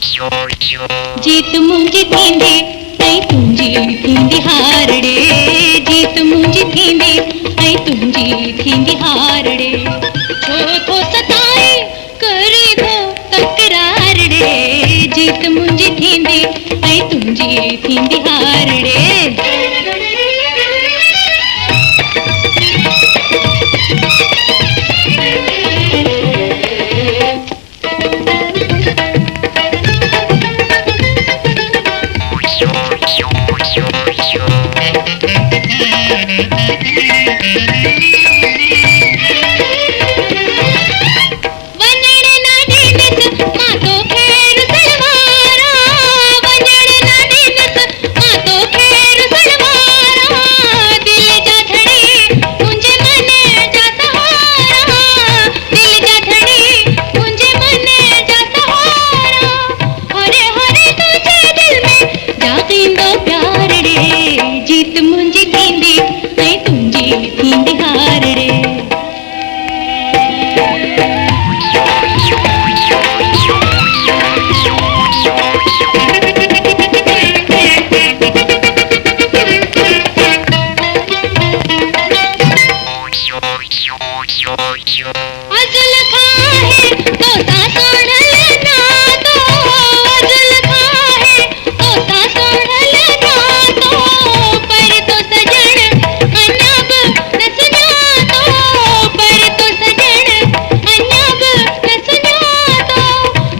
जीत मुंहिंजी थींदी ऐं तुंहिंजी थींदी हार ॾे। जीत मुंहिंजी थींदी ऐं तुंहिंजी थींदी हार ॾे। छो थो सताए करे थो तकरार ॾे। जीत मुंहिंजी थींदी ऐं तुंहिंजी थींदी हार ॾे। अज़ल खाए तो सासोड़ल ना तो अज़ल खाए तो सासोड़ल ना तो पर तो सजण अञा बि न सुञातो। पर तो सजण अञा बि न सुञातो।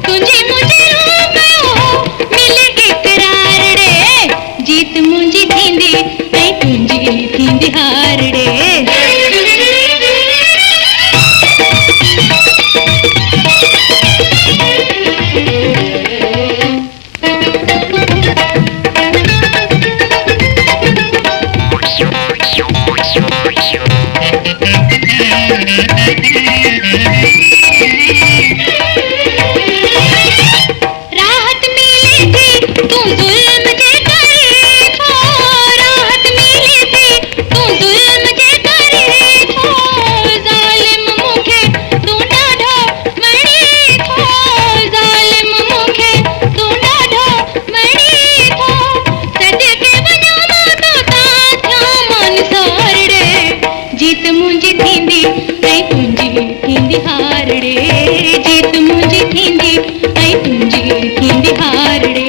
तुंहिंजे मुंहिंजे रूप मिले इक़रार ॾे। जीत मुंहिंजी थींदी ऐं तुंहिंजी थींदी हार ॾे। राहत मिली थी तू जुल्म जे करे थो। राहत मिली थी तू जुल्म जे करे थो। ज़ालिम मूंखे तू ॾाढो वणे थो। ज़ालिम मूंखे तू ॾाढो वणे थो। सदके वञां मां तो तां थिया मनसार ॾे। जीत मुंहिंजी थींदी ऐं तुंहिंजी थींदी हार ॾे। जीत मुंहिंजी थींदी ऐं तुंहिंजी थींदी हार ॾे।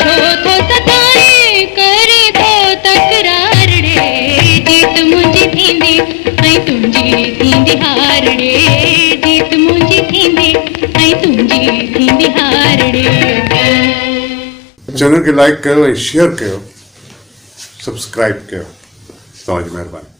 छो थो सताए करे थो तकरार ॾे। जीत मुंहिंजी थींदी ऐं तुंहिंजी थींदी हार ॾे। जीत मुंहिंजी थींदी ऐं तुंहिंजी थींदी हार ॾे। चैनल खे लाइक कयो ऐं शेयर कयो, सब्सक्राइब कयो। तव्हांजी महिरबानी।